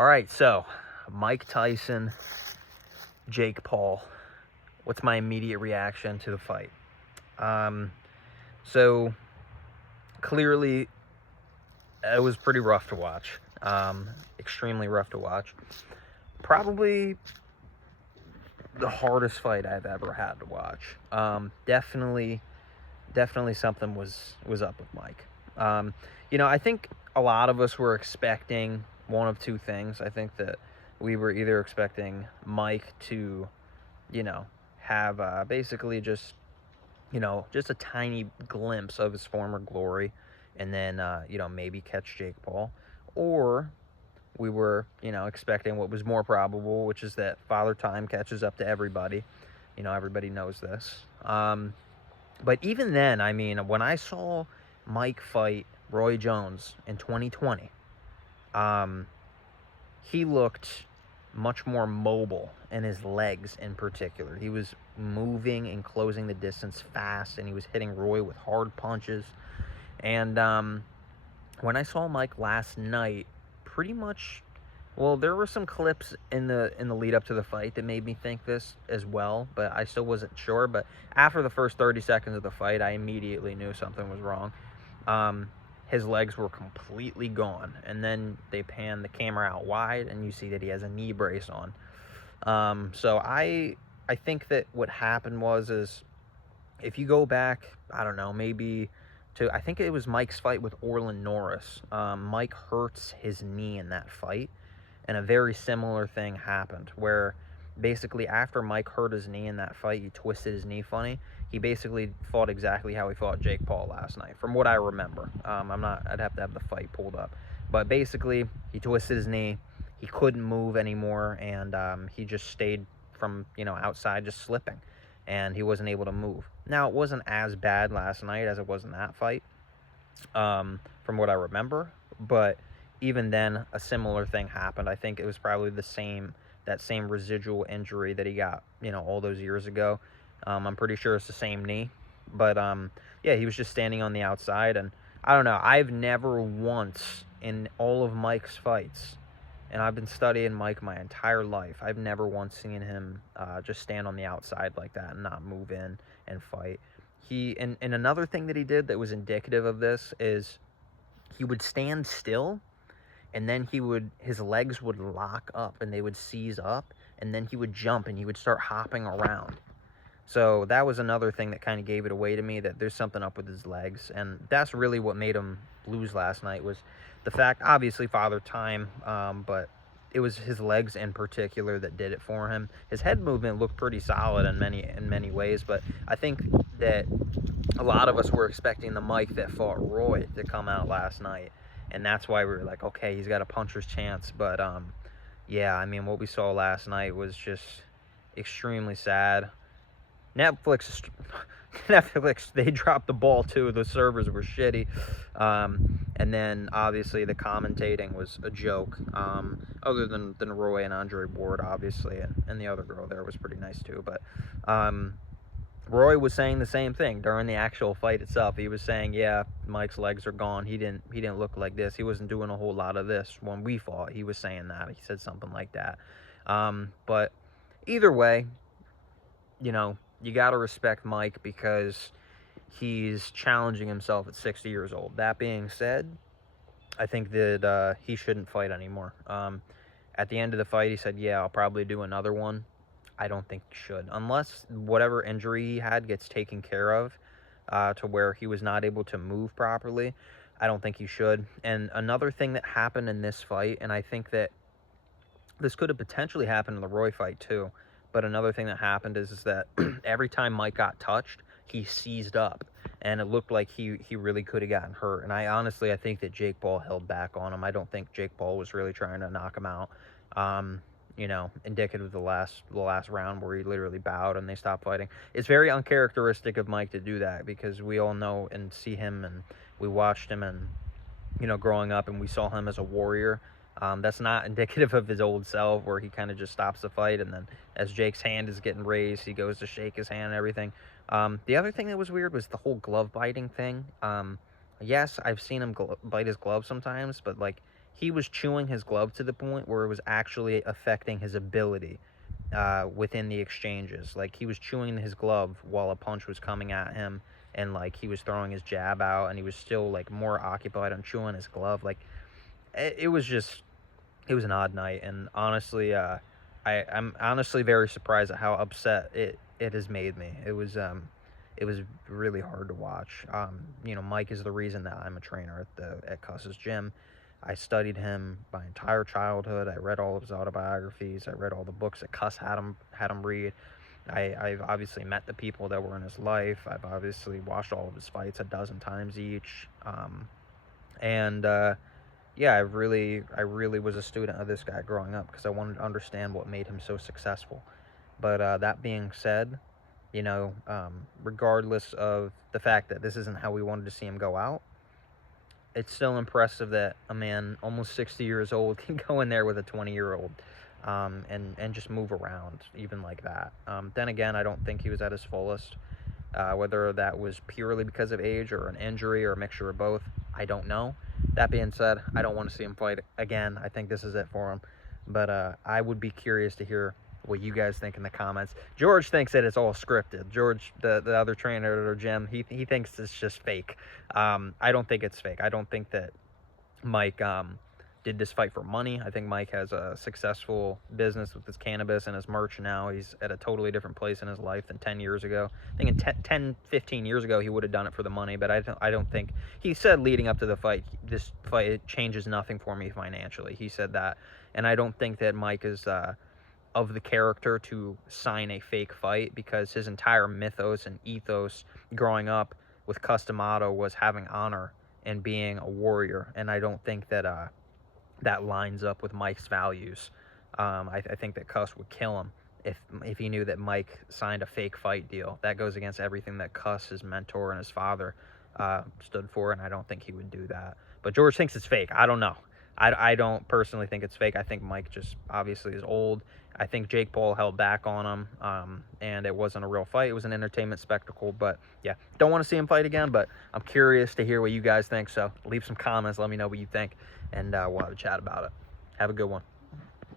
All right, so Mike Tyson, Jake Paul. What's my immediate reaction to the fight? So clearly, it was pretty rough to watch. Extremely rough to watch. Probably the hardest fight I've ever had to watch. Definitely something was up with Mike. I think a lot of us were expecting one of two things. I think that we were either expecting Mike to, have basically just a tiny glimpse of his former glory, and then maybe catch Jake Paul, or we were expecting what was more probable, which is that Father Time catches up to everybody. Everybody knows this. But even then, I mean, when I saw Mike fight Roy Jones in 2020, he looked much more mobile in his legs in particular. He was moving and closing the distance fast, and he was hitting Roy with hard punches. And when I saw Mike last night, pretty much, well, there were some clips in the lead up to the fight that made me think this as well, but I still wasn't sure. But after the first 30 seconds of the fight, I immediately knew something was wrong. His legs were completely gone, and then they pan the camera out wide, and you see that he has a knee brace on. So I think that what happened is if you go back, I don't know, maybe to, I think it was Mike's fight with Orlin Norris. Mike hurts his knee in that fight, and a very similar thing happened where basically after Mike hurt his knee in that fight, he twisted his knee funny. He basically fought exactly how he fought Jake Paul last night, from what I remember. I'd have to have the fight pulled up. But basically, he twisted his knee. He couldn't move anymore, and he just stayed from, outside just slipping. And he wasn't able to move. Now, it wasn't as bad last night as it was in that fight, from what I remember. But even then, a similar thing happened. I think it was probably that same residual injury that he got, all those years ago. I'm pretty sure it's the same knee. But, yeah, he was just standing on the outside. And I don't know. I've never once in all of Mike's fights, and I've been studying Mike my entire life, I've never once seen him just stand on the outside like that and not move in and fight. And another thing that he did that was indicative of this is he would stand still, and then his legs would lock up and they would seize up, and then he would jump and he would start hopping around. So that was another thing that kind of gave it away to me, that there's something up with his legs. And that's really what made him lose last night, was the fact, obviously, Father Time, but it was his legs in particular that did it for him. His head movement looked pretty solid in many ways, but I think that a lot of us were expecting the Mike that fought Roy to come out last night. And that's why we were like, okay, he's got a puncher's chance. But, yeah, I mean, what we saw last night was just extremely sad. Netflix, they dropped the ball too. The servers were shitty. And then, obviously, the commentating was a joke. Other than Roy and Andre Ward, obviously. And the other girl there was pretty nice too. But Roy was saying the same thing during the actual fight itself. He was saying, yeah, Mike's legs are gone. He didn't look like this. He wasn't doing a whole lot of this when we fought. He was saying that. He said something like that. But either way, you got to respect Mike because he's challenging himself at 60 years old. That being said, I think that he shouldn't fight anymore. At the end of the fight, he said, yeah, I'll probably do another one. I don't think he should. Unless whatever injury he had gets taken care of to where he was not able to move properly, I don't think he should. And another thing that happened in this fight, and I think that this could have potentially happened in the Roy fight too, but another thing that happened is that every time Mike got touched, he seized up, and it looked like he really could have gotten hurt. And I think that Jake Paul held back on him. I don't think Jake Paul was really trying to knock him out. Indicative of the last round where he literally bowed and they stopped fighting. It's very uncharacteristic of Mike to do that, because we all know and see him, and we watched him, and growing up, and we saw him as a warrior. That's not indicative of his old self, where he kind of just stops the fight, and then as Jake's hand is getting raised, he goes to shake his hand and everything. The other thing that was weird was the whole glove biting thing. Yes, I've seen him bite his glove sometimes, but like, he was chewing his glove to the point where it was actually affecting his ability within the exchanges. Like, he was chewing his glove while a punch was coming at him, and like he was throwing his jab out, and he was still like more occupied on chewing his glove. Like, it was just, it was an odd night, and honestly, I'm honestly very surprised at how upset it has made me. It was really hard to watch. Mike is the reason that I'm a trainer at Cuss's gym. I studied him my entire childhood. I read all of his autobiographies. I read all the books that Cuss had him read. I've obviously met the people that were in his life. I've obviously watched all of his fights a dozen times each. And yeah, I really was a student of this guy growing up because I wanted to understand what made him so successful. But that being said, regardless of the fact that this isn't how we wanted to see him go out, it's still impressive that a man almost 60 years old can go in there with a 20-year-old and just move around even like that. Then again, I don't think he was at his fullest. Whether that was purely because of age or an injury or a mixture of both, I don't know. That being said, I don't want to see him fight again. I think this is it for him. But I would be curious to hear what you guys think in the comments. George thinks that it's all scripted. George, the other trainer at our gym, he thinks it's just fake. I don't think it's fake. I don't think that Mike did this fight for money. I think Mike has a successful business with his cannabis and his merch now. He's at a totally different place in his life than 10 years ago. I think in 10, 15 years ago, he would have done it for the money, but I don't think, he said leading up to the fight, this fight, it changes nothing for me financially. He said that, and I don't think that Mike is of the character to sign a fake fight, because his entire mythos and ethos growing up with Customato was having honor and being a warrior, and I don't think that that lines up with Mike's values. I think that Cuss would kill him if he knew that Mike signed a fake fight deal. That goes against everything that Cuss, his mentor and his father, stood for, and I don't think he would do that. But George thinks it's fake. I don't know. I don't personally think it's fake. I think Mike just obviously is old. I think Jake Paul held back on him, and it wasn't a real fight. It was an entertainment spectacle. But yeah, don't want to see him fight again, but I'm curious to hear what you guys think. So leave some comments. Let me know what you think, and we'll have a chat about it. Have a good one.